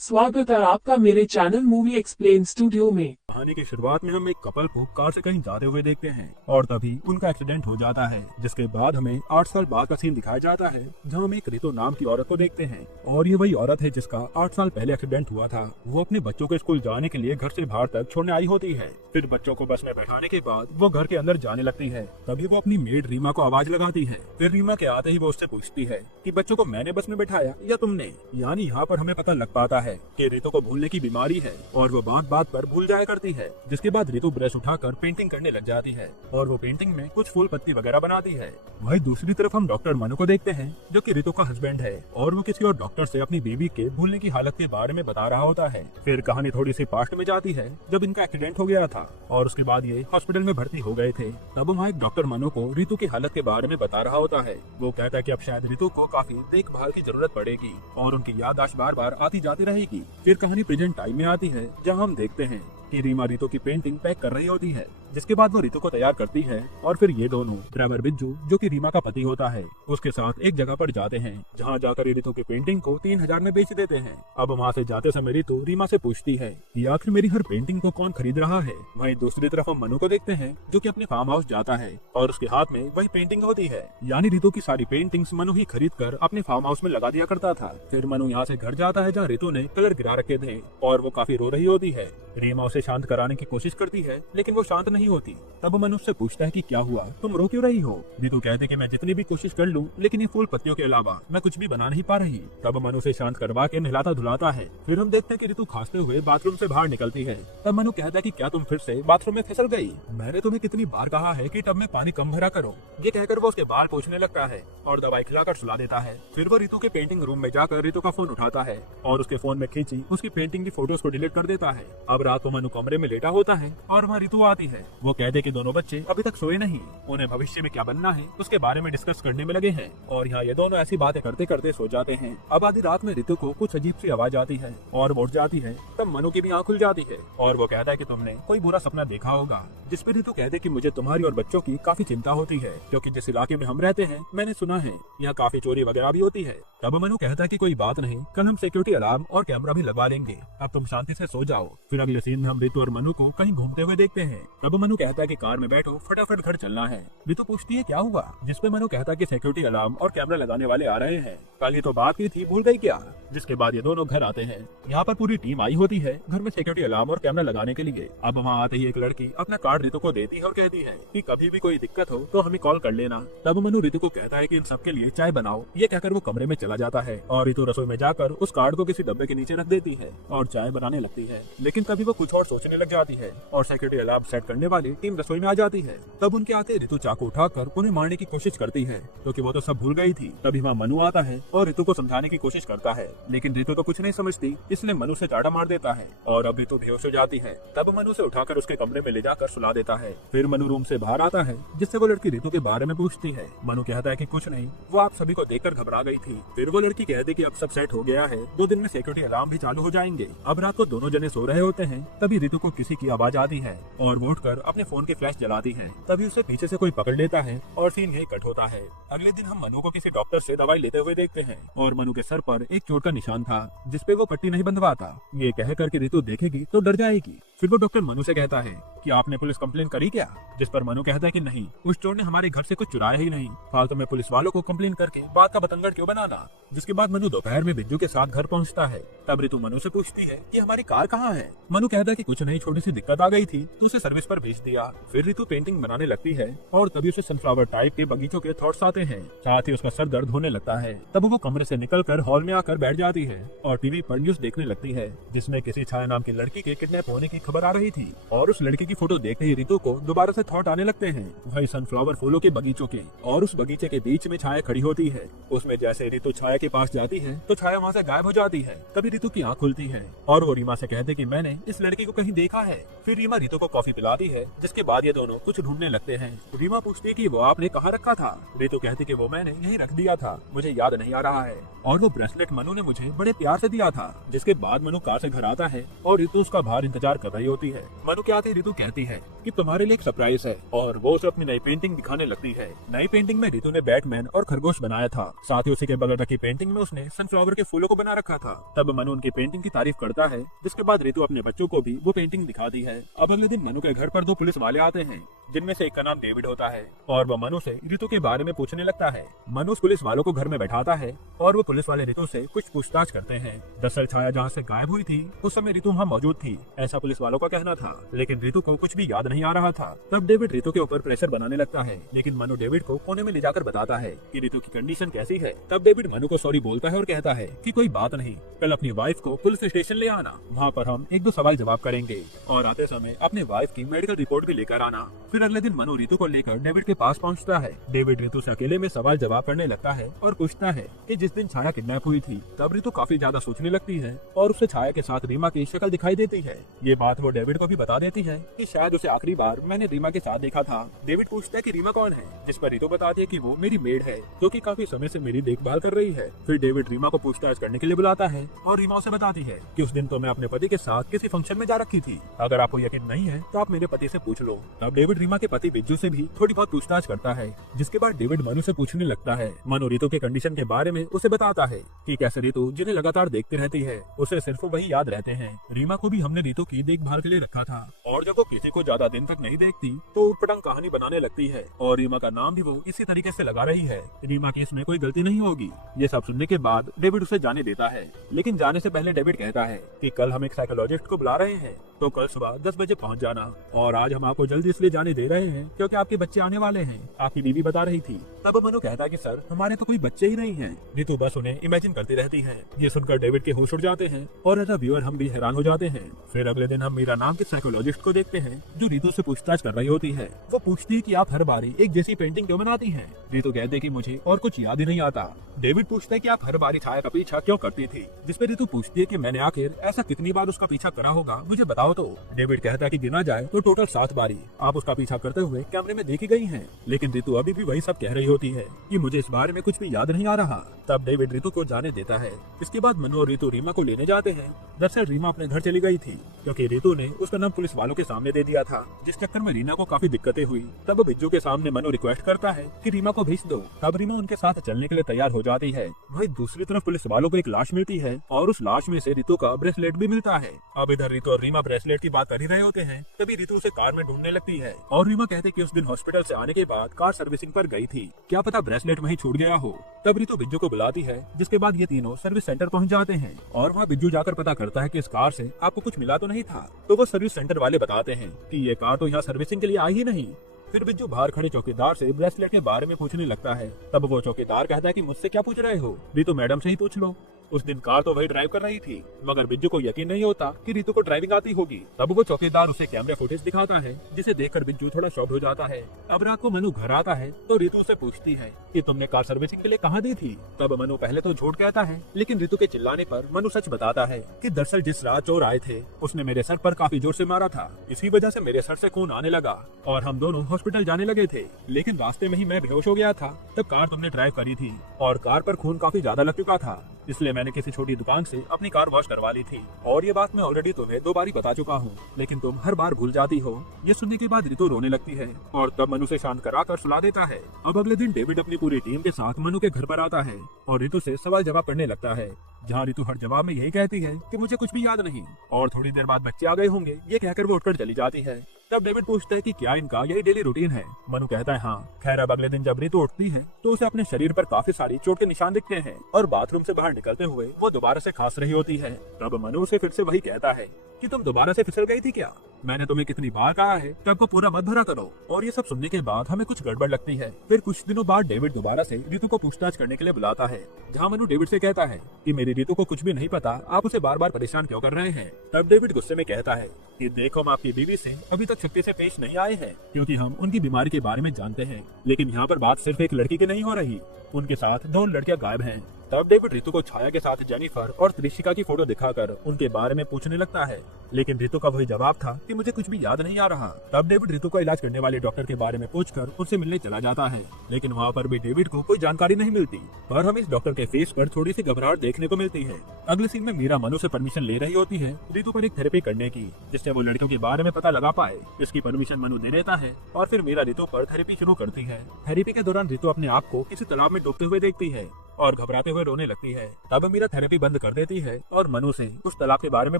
स्वागत है आपका मेरे चैनल मूवी एक्सप्लेन स्टूडियो में। कहानी की शुरुआत में हम एक कपल को कार से कहीं जाते हुए देखते हैं और तभी उनका एक्सीडेंट हो जाता है, जिसके बाद हमें 8 साल बाद का सीन दिखाया जाता है जहां हम एक रितु नाम की औरत को देखते हैं। और ये वही औरत है जिसका 8 साल पहले एक्सीडेंट हुआ था। वो अपने बच्चों को स्कूल जाने के लिए घर से बाहर तक छोड़ने आई होती है। फिर बच्चों को बस में बैठाने के बाद वो घर के अंदर जाने लगती है। तभी वो अपनी मेड रीमा को आवाज लगाती है। फिर रीमा के आते ही वो उससे पूछती है कि बच्चों को मैंने बस में बैठाया या तुमने। यानी यहाँ पर हमें पता लग पाता है कि रितु को भूलने की बीमारी है और वो बात बात पर भूल जाया करती है। जिसके बाद रितु ब्रश उठाकर पेंटिंग करने लग जाती है और वो पेंटिंग में कुछ फूल पत्ती वगैरह बनाती है। वहीं दूसरी तरफ हम डॉक्टर मनु को देखते हैं जो कि रितु का हस्बैंड है और वो किसी और डॉक्टर से अपनी बेबी के भूलने की हालत के बारे में बता रहा होता है। फिर कहानी थोड़ी सी पास्ट में जाती है जब इनका एक्सीडेंट हो गया था और उसके बाद ये हॉस्पिटल में भर्ती हो गए थे। तब वहाँ एक डॉक्टर मनु को रितु की हालत के बारे में बता रहा होता है। वो कहता है कि अब शायद रितु को काफी देखभाल की जरूरत पड़ेगी और उनकी याददाश्त बार बार आती जाती रहेगी। फिर कहानी प्रेजेंट टाइम में आती है जहाँ हम देखते हैं कि रीमा रितु की पेंटिंग पैक कर रही होती है। जिसके बाद वो रितु को तैयार करती है और फिर ये दोनों ड्राइवर बिज्जू जो कि रीमा का पति होता है उसके साथ एक जगह पर जाते हैं जहाँ जाकर रितु की पेंटिंग को 3000 में बेच देते हैं। अब वहाँ से जाते समय रितु रीमा से पूछती है कि आखिर मेरी हर पेंटिंग को कौन खरीद रहा है। वहीं दूसरी तरफ हम मनु को देखते हैं जो कि अपने फार्म हाउस जाता है और उसके हाथ में वही पेंटिंग होती है। यानी रितु की सारी पेंटिंग्स मनु ही खरीद कर अपने फार्म हाउस में लगा दिया करता था। फिर मनु यहाँ से घर जाता है जहाँ रितु ने कलर गिरा रखे थे और वो काफी रो रही होती है। रीमा उसे शांत कराने की कोशिश करती है लेकिन वो शांत नहीं होती। तब मनु उससे पूछता है कि क्या हुआ, तुम रो क्यों रही हो। रितु कहते कि मैं जितनी भी कोशिश कर लूं लेकिन ये फूल पत्तियों के अलावा मैं कुछ भी बना नहीं पा रही। तब मनु उसे शांत करवा के नहलाता धुलाता है। फिर हम देखते हैं कि रितु खांसते हुए बाथरूम से बाहर निकलती है। तब मनु कहता है कि क्या तुम फिर से बाथरूम में फिसल गई, मैंने तुम्हें कितनी बार कहा है कि टब में पानी कम भरा करो। ये कहकर वो उसके बाल पोंछने लगता है और दवाई खिलाकर सुला देता है। फिर वो रितु के पेंटिंग रूम में जाकर रितु का फोन उठाता है और उसके फोन में खींची उसकी पेंटिंग की फोटोज को डिलीट कर देता है। अब रात को मनु कमरे में लेटा होता है और वहाँ रितु आती है। वो कहते कि दोनों बच्चे अभी तक सोए नहीं, उन्हें भविष्य में क्या बनना है उसके बारे में डिस्कस करने में लगे हैं और यहाँ ये दोनों ऐसी बातें करते करते सो जाते हैं। अब आधी रात में रितु को कुछ अजीब सी आवाज आती है और वो उठ जाती है। तब मनु की भी आँख खुल जाती है और वो कहता है कि तुमने कोई बुरा सपना देखा होगा। जिस पे रितु कहते कि मुझे तुम्हारी और बच्चों की काफी चिंता होती है क्योंकि जिस इलाके में हम रहते हैं मैंने सुना है यहाँ काफी चोरी वगैरह भी होती है। तब मनु कहता है कि कोई बात नहीं, कल हम सिक्योरिटी अलार्म और कैमरा भी लगवा लेंगे, अब तुम शांति से सो जाओ। फिर अगले सीन में हम रितु और मनु को कहीं घूमते हुए देखते हैं। तब मनु कहता है कि कार में बैठो, फटाफट घर चलना है। रितु पूछती है क्या हुआ, जिसपे मनु कहता है कि सिक्योरिटी अलार्म और कैमरा लगाने वाले आ रहे हैं, कल ये तो बात की थी, भूल गई क्या। जिसके बाद ये दोनों घर आते हैं। यहाँ पर पूरी टीम आई होती है घर में सिक्योरिटी अलार्म और कैमरा लगाने के लिए। अब वहाँ आते ही एक लड़की अपना कार्ड रितु को देती है और कहती है कि कभी भी कोई दिक्कत हो तो हमें कॉल कर लेना। तब मनु रितु को कहता है कि इन सबके लिए चाय बनाओ। ये कहकर वो कमरे में चला जाता है और रितु रसोई में जाकर उस कार्ड को किसी डब्बे के नीचे रख देती है और चाय बनाने लगती है। लेकिन कभी वो कुछ और सोचने लग जाती है और सिक्योरिटी अलार्म सेट करने वाली टीम रसोई में आ जाती है। तब उनके आते रितु चाकू उठाकर उन्हें मारने की कोशिश करती है क्योंकि वो तो सब भूल गई थी। तभी वहाँ मनु आता है और रितु को समझाने की कोशिश करता है लेकिन रितु तो कुछ नहीं समझती, इसलिए मनु से चाटा मार देता है और अब रितु बेहोश हो जाती है। तब मनु से उठाकर उसके कमरे में ले जाकर सुला देता है। फिर मनु रूम से बाहर आता है जिससे वो लड़की रितु के बारे में पूछती है। मनु कहता है कि कुछ नहीं, वो आप सभी को देखकर घबरा गई थी। फिर वो लड़की कहती कि अब सब सेट हो गया है, 2 दिन में सिक्योरिटी अलार्म भी चालू हो जाएंगे। अब रात को दोनों जने सो रहे होते हैं। तभी रितु को किसी की आवाज आती है और वो उठकर अपने फोन की फ्लैश जलाती है। तभी उसे पीछे से कोई पकड़ लेता है और सीन यही कट होता है। अगले दिन हम मनु को किसी डॉक्टर से दवाई लेते हुए देखते हैं और मनु के सर पर एक चोट का निशान था जिसपे वो पट्टी नहीं बंधवाता। ये कह कर के रितु देखेगी तो डर जाएगी। फिर वो डॉक्टर मनु से कहता है कि आपने पुलिस कंप्लेन करी क्या, जिस पर मनु कहता है कि नहीं, उस चोर ने हमारे घर से कुछ चुराया ही नहीं, फालतू में पुलिस वालों को कंप्लेन करके बात का बतंगड़ क्यों बनाना। जिसके बाद मनु दोपहर में बिज्जू के साथ घर पहुंचता है। तब रितु मनु से पूछती है कि हमारी कार कहाँ है। मनु कहता है कि कुछ नहीं, छोटी सी दिक्कत आ गई थी तो उसे सर्विस पर भेज दिया। फिर रितु पेंटिंग बनाने लगती है और तभी उसे सनफ्लावर टाइप के बगीचों के थॉट्स आते हैं, साथ ही उसका सर दर्द होने लगता है। तब वो कमरे से निकलकर हॉल में आकर बैठ जाती है और टीवी पर न्यूज देखने लगती है जिसमें किसी छाया नाम की लड़की के किडनैप होने की खबर आ रही थी और उस लड़की की फोटो देखते ही रितु को दोबारा से थॉट आने लगते हैं वही सनफ्लावर फूलों के बगीचों के। और उस बगीचे के बीच में छाया खड़ी होती है। उसमें जैसे रितु छाया के पास जाती है तो छाया वहाँ से गायब हो जाती है। तभी रितु की आँख खुलती है और वो रीमा से कहते कि मैंने इस लड़की को कहीं देखा है। फिर रीमा रितु को कॉफी पिलाती है जिसके बाद ये दोनों कुछ ढूंढने लगते हैं। रीमा पूछती है कि वो आपने कहाँ रखा था। रितु कहती कि वो मैंने यहीं रख दिया था, मुझे याद नहीं आ रहा है। और वो ब्रेसलेट मनु ने मुझे बड़े प्यार से दिया था। जिसके बाद मनु कार से घर आता है और रितु उसका बाहर इंतजार कर रही होती है। मनु के आते रितु कहती है कि तुम्हारे लिए एक सरप्राइज है और वो उसे अपनी नई पेंटिंग दिखाने लगती है। नई पेंटिंग में रितु ने बैटमैन और खरगोश बनाया था, साथ ही उसी के बगल रखी की पेंटिंग में उसने सनफ्लावर के फूलों को बना रखा था। तब मनु उनकी पेंटिंग की तारीफ करता है, जिसके बाद रितु अपने बच्चों को भी वो पेंटिंग दिखाती है। अब अगले दिन मनु के घर पर 2 पुलिस वाले आते हैं, जिनमें से एक का नाम डेविड होता है और वह मनु से रितु के बारे में पूछने लगता है। मनु उस पुलिस वालों को घर में बैठाता है और वो पुलिस वाले रितु से कुछ पूछताछ करते हैं। दरअसल छाया जहाँ से गायब हुई थी उस समय रितु वहाँ मौजूद थी, ऐसा पुलिस वालों का कहना था, लेकिन रितु को कुछ भी याद नहीं आ रहा था। तब डेविड रितु के ऊपर प्रेशर बनाने लगता है, लेकिन मनु डेविड को कोने में ले जाकर बताता है कि रितु की कंडीशन कैसी है। तब डेविड मनु को सॉरी बोलता है और कहता है कि कोई बात नहीं, कल अपनी वाइफ को पुलिस स्टेशन ले आना, वहाँ पर हम 1-2 सवाल जवाब करेंगे और आते समय अपने वाइफ की मेडिकल रिपोर्ट भी लेकर आना। फिर अगले दिन मनु रितु को लेकर डेविड के पास पहुँचता है। डेविड रितु से अकेले में सवाल जवाब करने लगता है और पूछता है कि जिस दिन छाया किडनैप हुई थी तब रितु काफी ज्यादा सोचने लगती है और उसे छाया के साथ रीमा की शक्ल दिखाई देती है। ये बात वो डेविड को भी बता देती है कि शायद उसे आखिरी बार मैंने रीमा के साथ देखा था। डेविड पूछता है कि रीमा कौन है, जिस पर रितु बताती है कि वो मेरी मेड है जो कि काफी समय से मेरी देखभाल कर रही है। फिर डेविड रीमा को पूछताछ करने के लिए बुलाता है और रीमा उसे बताती है कि उस दिन तो मैं अपने पति के साथ किसी फंक्शन में जा रखी थी, अगर आपको यकीन नहीं है तो आप मेरे पति से पूछ लो। तब डेविड रीमा के पति बिज्जू से भी थोड़ी बहुत पूछताछ करता है, जिसके बाद डेविड मनु से पूछने लगता है। मनु रितु के कंडीशन के बारे में उसे बताता है कि कैसे रितु जिन्हें लगातार देखती रहती है उसे सिर्फ वही याद रहते हैं। रीमा को भी हमने रितु की देखभाल के लिए रखा था और जब वो किसी को ज्यादा दिन तक नहीं देखती तो उटपटांग कहानी बनाने लगती है और रीमा का नाम भी वो इसी तरीके से लगा रही है। रीमा की इसमें कोई गलती नहीं होगी। ये सब सुनने के बाद डेविड उसे जाने देता है, लेकिन जाने से पहले डेविड कहता है कि कल हम एक साइकोलॉजिस्ट को बुला रहे हैं, तो कल सुबह 10 बजे पहुंच जाना और आज हम आपको जल्दी इसलिए जाने दे रहे हैं क्योंकि आपके बच्चे आने वाले हैं, आपकी बीवी बता रही थी। तब मनु कहता है कि सर हमारे तो कोई बच्चे ही नहीं हैं। रितु बस उन्हें इमेजिन करती रहती है। ये सुनकर डेविड के होश उड़ जाते हैं और एज अ व्यूअर हम भी हैरान हो जाते हैं। फिर अगले दिन हम मीरा नाम के साइकोलॉजिस्ट को देखते हैं जो रितु से पूछताछ कर रही होती है। वो पूछती है कि आप हर बारी एक जैसी पेंटिंग क्यों बनाती हैं? रितु कहते हैं कि मुझे और कुछ याद ही नहीं आता। डेविड पूछता है कि आप हर बारी छाया का पीछा क्यों करती थी, जिसपे रितु पूछती है कि मैंने आखिर ऐसा कितनी बार उसका पीछा करा होगा, मुझे बताओ तो। डेविड कहता है कि गिना जाए तो टोटल 7 बारी आप उसका पीछा करते हुए कैमरे में देखी गई हैं, लेकिन रितु अभी भी वही सब कह रही होती है कि मुझे इस बारे में कुछ भी याद नहीं आ रहा। तब डेविड रितु को जाने देता है। इसके बाद मनु और रितु रीमा को लेने जाते हैं। दरअसल रीमा अपने घर चली गई थी क्योंकि रितु ने उसका नाम पुलिस वालों के सामने दे दिया था, जिस चक्कर में रीना को काफी दिक्कतें हुई। तब बिज्जू के सामने मनु रिक्वेस्ट करता है कि रीमा को भेज दो। तब रीमा उनके साथ चलने के लिए तैयार हो जाती है। वहीं दूसरी तरफ पुलिस वालों को एक लाश मिलती है और उस लाश में से रितु का ब्रेसलेट भी मिलता है। अब इधर रितु और रीमा ब्रेसलेट की बात कर ही रहे होते हैं, तभी रितु उसे कार में ढूंढने लगती है और रीमा कहते कि उस दिन हॉस्पिटल से आने के बाद कार सर्विसिंग पर गई थी, क्या पता ब्रेसलेट वहीं छूट गया हो। तब रितु बिज्जू को बुलाती है, जिसके बाद ये तीनों सर्विस सेंटर पहुंच जाते हैं और वहाँ बिज्जू जाकर पता करता है कि इस कार से आपको कुछ मिला तो नहीं था। तो वो सर्विस सेंटर वाले बताते हैं कि ये कार तो यहाँ सर्विसिंग के लिए आई ही नहीं। फिर बिज्जू बाहर खड़े चौकीदार से ब्रेसलेट के बारे में पूछने लगता है। तब वो चौकीदार कहता है कि मुझसे क्या पूछ रहे हो, रितु मैडम से ही पूछ लो। उस दिन कार तो वही ड्राइव कर रही थी, मगर बिज्जू को यकीन नहीं होता कि रितु को ड्राइविंग आती होगी। तब वो चौकीदार उसे कैमरा फुटेज दिखाता है, जिसे देखकर बिज्जू थोड़ा शॉक्ड हो जाता है। अब रात को मनु घर आता है तो रितु उसे पूछती है कि तुमने कार सर्विसिंग के लिए कहाँ दी थी। तब मनु पहले तो झूठ कहता है, लेकिन रितु के चिल्लाने पर मनु सच बताता है कि दरअसल जिस रात चोर आए थे उसने मेरे सर पर काफी जोर से मारा था, इसी वजह से मेरे सर से खून आने लगा और हम दोनों हॉस्पिटल जाने लगे थे, लेकिन रास्ते में ही मैं बेहोश हो गया था। तब कार तुमने ड्राइव करी थी और कार पर खून काफी ज्यादा लग चुका था, इसलिए मैंने किसी छोटी दुकान से अपनी कार वॉश करवा ली थी और ये बात मैं ऑलरेडी तुम्हें 2 बारी बता चुका हूँ, लेकिन तुम हर बार भूल जाती हो। ये सुनने के बाद रितु रोने लगती है और तब मनु से शांत कराकर सुला देता है। अब अगले दिन डेविड अपनी पूरी टीम के साथ मनु के घर पर आता है और रितु से सवाल जवाब करने लगता है, जहाँ रितु हर जवाब में यही कहती है कि मुझे कुछ भी याद नहीं और थोड़ी देर बाद बच्चे आ गए होंगे, ये कहकर वो उठकर चली जाती है। तब डेविड पूछता है कि क्या इनका यही डेली रूटीन है। मनु कहता है हाँ। खैर अब अगले दिन जब रितु उठती है तो उसे अपने शरीर पर काफी सारी चोट के निशान दिखते हैं और बाथरूम से बाहर निकलते हुए वो दोबारा से खांस रही होती है। तब मनु उसे फिर से वही कहता है कि तुम दोबारा से फिसल गई थी क्या, मैंने तुम्हें कितनी बार कहा है टब को पूरा मत भरा करो। और ये सब सुनने के बाद हमें कुछ गड़बड़ लगती है। फिर कुछ दिनों बाद डेविड दोबारा से रितु को पूछताछ करने के लिए बुलाता है, जहाँ मनु डेविड से कहता है कि मेरी रितु को कुछ भी नहीं पता, आप उसे बार बार परेशान क्यों कर रहे हैं। तब डेविड गुस्से में कहता है कि देखो, हम आपकी बीवी से अभी तक छुट्टी से पेश नहीं आए हैं क्योंकि हम उनकी बीमारी के बारे में जानते हैं, लेकिन यहाँ पर बात सिर्फ एक लड़की की नहीं हो रही, उनके साथ 2 लड़कियां गायब हैं। तब डेविड रितु को छाया के साथ जेनिफर और त्रिशिका की फोटो दिखाकर उनके बारे में पूछने लगता है, लेकिन रितु का वही जवाब था कि मुझे कुछ भी याद नहीं आ रहा। तब डेविड रितु का इलाज करने वाले डॉक्टर के बारे में पूछकर उनसे मिलने चला जाता है, लेकिन वहाँ पर भी डेविड को कोई जानकारी नहीं मिलती। पर हमें इस डॉक्टर के फेस पर थोड़ी सी घबराहट देखने को मिलती है। अगले सीन में मीरा मनु से परमिशन ले रही होती है रितु पर एक थेरेपी करने की, जिससे वो लड़कियों के बारे में पता लगा पाए। इसकी परमिशन मनु दे देता है और फिर मीरा रितु पर थेरेपी शुरू करती है। थेरेपी के दौरान रितु अपने आप को किसी तालाब में डूबते हुए देखती है और घबराते हुए रोने लगती है। तब मीरा थेरेपी बंद कर देती है और मनु से उस तालाब के बारे में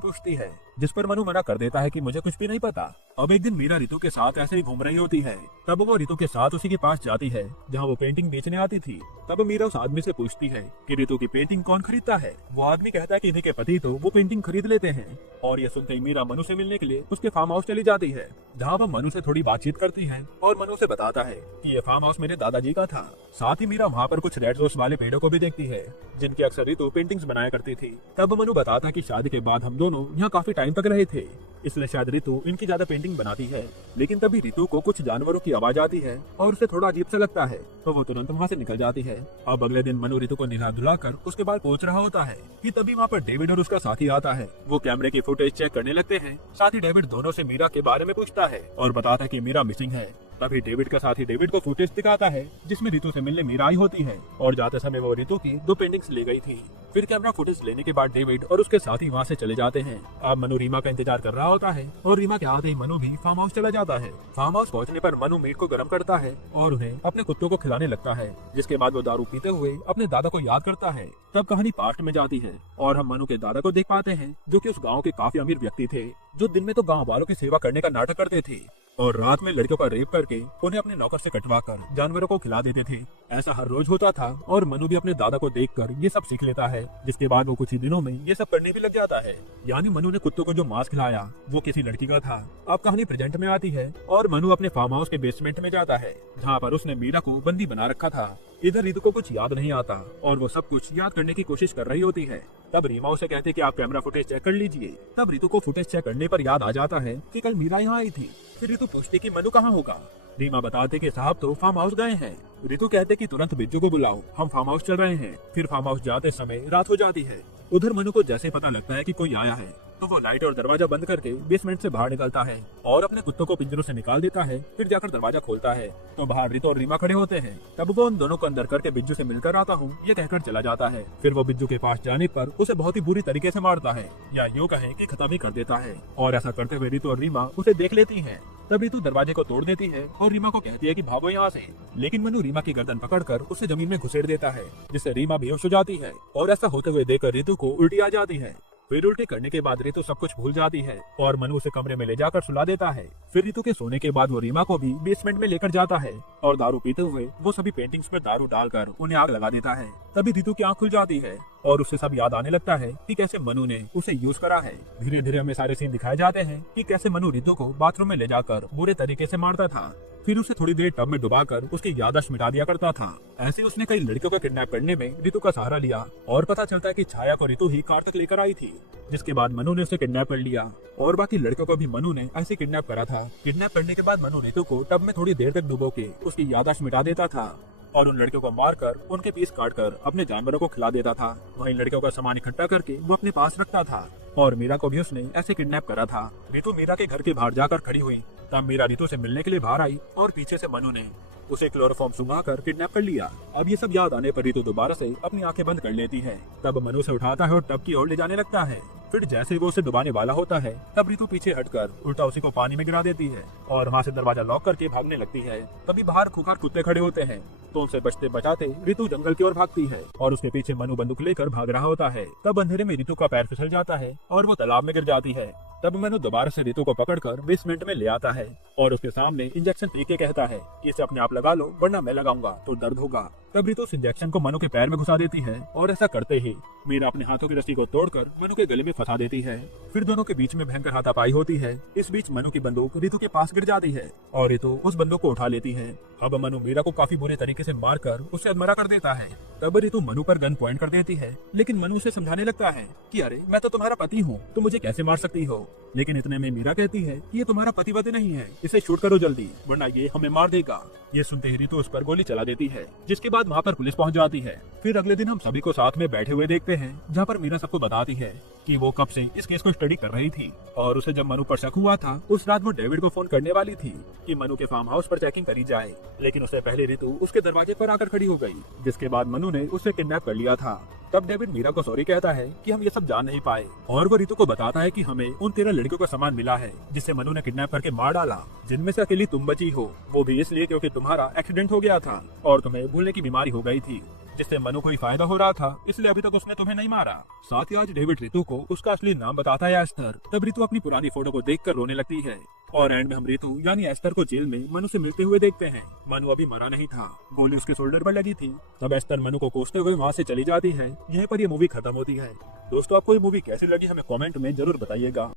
पूछती है, जिस पर मनु मना कर देता है कि मुझे कुछ भी नहीं पता। अब एक दिन मीरा रितु के साथ ऐसे ही घूम रही होती है। तब वो रितु के साथ उसी के पास जाती है जहाँ वो पेंटिंग बेचने आती थी। तब मीरा उस आदमी से पूछती है कि रितु की पेंटिंग कौन खरीदता है। वो आदमी कहता है कि इन्हीं के पति तो वो पेंटिंग खरीद लेते हैं। और ये सुनते ही मीरा मनु से मिलने के लिए उसके फार्म हाउस चली जाती है, जहाँ वह मनु से थोड़ी बातचीत करती है और मनु से बताता है कि ये फार्म हाउस मेरे दादाजी का था। साथ ही मीरा वहाँ पर कुछ रेड रोज वाले पेड़ों को भी देखती है, जिनकी अक्सर रितु पेंटिंग्स बनाया करती थी। तब मनु बताता है कि शादी के बाद हम दोनों यहाँ काफी टाइम तक रहे थे, इसलिए शायद रितु इनकी ज्यादा पेंटिंग बनाती है। लेकिन तभी रितु को कुछ जानवरों की आवाज आती है और उसे थोड़ा अजीब सा लगता है, तो वो तुरंत वहाँ से निकल जाती है। अब अगले दिन मनु रितु को नहा धुलाकर उसके बाद पहुंच रहा होता है कि तभी वहाँ पर डेविड और उसका साथी आता है। वो कैमरे की फुटेज चेक करने लगते हैं। साथ ही डेविड दोनों से मीरा के बारे में पूछता है और बताता है कि मीरा मिसिंग है। तभी डेविड का साथी डेविड को फुटेज दिखाता है जिसमें रितु से मिलने मीरा आई होती है और जाते समय वो रितु की 2 पेंटिंग्स ले गई थी। फिर कैमरा फुटेज लेने के बाद डेविड और उसके साथी वहाँ से चले जाते हैं। अब मनु रीमा का इंतजार कर रहा होता है और रीमा के आते ही मनु भी फार्म हाउस चला जाता है। फार्म हाउस पहुँचने पर मनु मीट को गर्म करता है और उन्हें अपने कुत्तों को खिलाने लगता है, जिसके बाद वो दारू पीते हुए अपने दादा को याद करता है। तब कहानी पास्ट में जाती है और हम मनु के दादा को देख पाते हैं, जो कि उस गाँव के काफी अमीर व्यक्ति थे, जो दिन में तो गाँव वालों की सेवा करने का नाटक करते थे और रात में लड़कियों का रेप करके उन्हें अपने नौकर से कटवाकर जानवरों को खिला देते थे। ऐसा हर रोज होता था और मनु भी अपने दादा को देखकर ये सब सीख लेता है, जिसके बाद वो कुछ ही दिनों में ये सब करने भी लग जाता है। यानी मनु ने कुत्तों को जो मांस खिलाया वो किसी लड़की का था। अब कहानी प्रेजेंट में आती है और मनु अपने फार्म हाउस के बेसमेंट में जाता है, जहाँ पर उसने मीरा को बंदी बना रखा था। इधर रितु को कुछ याद नहीं आता और वो सब कुछ याद करने की कोशिश कर रही होती है। तब रीमा उसे कहते कि आप कैमरा फुटेज चेक कर लीजिए। तब रितु को फुटेज चेक करने पर याद आ जाता है कि कल मीरा यहाँ आई थी। फिर रितु पूछती कि मनु कहाँ होगा। रीमा बताते कि साहब तो फार्म हाउस गए हैं। रितु कहते कि तुरंत बिज्जू को बुलाओ, हम फार्म हाउस चल रहे हैं। फिर फार्म हाउस जाते समय रात हो जाती है। उधर मनु को जैसे पता लगता है कि कोई आया है, तो वो लाइट और दरवाजा बंद करके बेसमेंट से बाहर निकलता है और अपने कुत्तों को पिंजरों से निकाल देता है। फिर जाकर दरवाजा खोलता है तो बाहर रितु और रीमा खड़े होते हैं। तब वो उन दोनों को अंदर करके बिज्जू से मिलकर आता हूँ ये कहकर चला जाता है। फिर वो बिज्जू के पास जाने पर उसे बहुत ही बुरी तरीके से मारता है, या यूँ कहें कि खत्म ही कर देता है। और ऐसा करते हुए रितु और रीमा उसे देख लेती है। तब रितु दरवाजे को तोड़ देती है और रीमा को कहती है कि भागो यहाँ से। लेकिन मनु रीमा की गर्दन पकड़कर उसे जमीन में घुसेड़ देता है, जिससे रीमा बेहोश हो जाती है। और ऐसा होते हुए देखकर रितु को उल्टी आ जाती है। फिर उल्टी करने के बाद रितु सब कुछ भूल जाती है और मनु उसे कमरे में ले जाकर सुला देता है। फिर रितु के सोने के बाद वो रीमा को भी बेसमेंट में लेकर जाता है और दारू पीते हुए वो सभी पेंटिंग्स में दारू डालकर उन्हें आग लगा देता है। तभी रितु की आंख खुल जाती है और उसे सब याद आने लगता है कि कैसे मनु ने उसे यूज करा है। धीरे धीरे हमें सारे सीन दिखाए जाते हैं कि कैसे मनु रितु को बाथरूम में ले जाकर बुरे तरीके से मारता था। फिर उसे थोड़ी देर टब में डुबाकर उसकी याददाश्त मिटा दिया करता था। ऐसे उसने कई लड़कियों को किडनैप करने में रितु का सहारा लिया और पता चलता है कि छाया को रितु ही कार तक लेकर आई थी, जिसके बाद मनु ने उसे किडनैप कर लिया और बाकी लड़कों को भी मनु ने ऐसे किडनैप करा था। किडनैप करने के बाद मनु रितु को टब में थोड़ी देर तक डुबो के उसकी याददाश्त मिटा देता था और उन लड़कियों को मारकर उनके पीस काटकर अपने जानवरों को खिला देता था। वहीं लड़कियों का सामान इकट्ठा करके वो अपने पास रखता था और मीरा को भी उसने ऐसे किडनैप करा था। रितु मीरा के घर के बाहर जाकर खड़ी हुई। तब मीरा रितु से मिलने के लिए बाहर आई और पीछे से मनु ने उसे क्लोरोफॉर्म सुंघाकर किडनैप कर लिया। अब ये सब याद आने पर रितु दोबारा से अपनी आंखें बंद कर लेती है। तब मनु से उठाता है और टब की ओर ले जाने लगता है। फिर जैसे वो उसे डुबाने वाला होता है तब रितु पीछे हटकर उल्टा उसी को पानी में गिरा देती है और वहाँ से दरवाजा लॉक करके भागने लगती है। तभी बाहर खुखार कुत्ते खड़े होते हैं तो उनसे बचते बचाते रितु जंगल की ओर भागती है और उसके पीछे मनु बंदूक लेकर भाग रहा होता है। तब अंधेरे में रितु का पैर फिसल जाता है और वो तालाब में गिर जाती है। तब मनु दोबारा से रितु को पकड़कर बेसमेंट में ले आता है और उसके सामने इंजेक्शन दे के कहता है कि इसे अपने आप लगा लो वरना मैं लगाऊंगा तो दर्द होगा। तब रितु उस इंजेक्शन को मनु के पैर में घुसा देती है और ऐसा करते ही मीरा अपने हाथों की रस्सी को तोड़कर मनु के गले में फंसा देती है। फिर दोनों के बीच में भयंकर हाथापाई होती है। इस बीच मनु की बंदूक रितु के पास गिर जाती है और रितु उस बंदूक को उठा लेती है। अब मनु मीरा को काफी बुरे तरीके से मारकर उसे अधमरा कर देता है। तब रितु मनु पर गन पॉइंट कर देती है, लेकिन मनु उसे समझाने लगता है कि अरे मैं तो तुम्हारा पति हूँ, तुम मुझे कैसे मार सकती हो। लेकिन इतने में मीरा कहती है कि ये तुम्हारा पतिव्रत नहीं है, इसे शूट करो जल्दी वरना ये हमें मार देगा। ये सुनते ही रितु उस पर गोली चला देती है, जिसके बाद वहाँ पर पुलिस पहुँच जाती है। फिर अगले दिन हम सभी को साथ में बैठे हुए देखते हैं, जहाँ पर मीरा सबको बताती है कि वो कब से इस केस को स्टडी कर रही थी और उसे जब मनु पर शक हुआ था उस रात वो डेविड को फोन करने वाली थी कि मनु के फार्म हाउस पर चेकिंग करी जाए, लेकिन उससे पहले रितु उसके दरवाजे पर आकर खड़ी हो गई, जिसके बाद मनु ने उसे किडनैप कर लिया था। तब डेविड मीरा को सॉरी कहता है कि हम ये सब जान नहीं पाए और वो रितु को बताता है कि हमें उन 13 लड़कियों का सामान मिला है जिसे मनु ने किडनैप करके मार डाला, जिनमें से अकेली तुम बची हो, वो भी इसलिए क्योंकि तुम्हारा एक्सीडेंट हो गया था और तुम्हें भूलने की बीमारी हो गई थी। जिससे मनु को ही फायदा हो रहा था, इसलिए अभी तक उसने तुम्हें नहीं मारा। साथ ही आज डेविड रितु को उसका असली नाम बताता है एस्टर। तब रितु अपनी पुरानी फोटो को देखकर रोने लगती है और एंड में हम रितु यानी एस्टर को जेल में मनु से मिलते हुए देखते हैं। मनु अभी मरा नहीं था, गोली उसके शोल्डर पर लगी थी। तब एस्टर मनु को कोसते हुए वहाँ से चली जाती है। यहीं पर ये मूवी खत्म होती है। दोस्तों, आपको ये मूवी कैसी लगी हमें कमेंट में जरूर बताइएगा।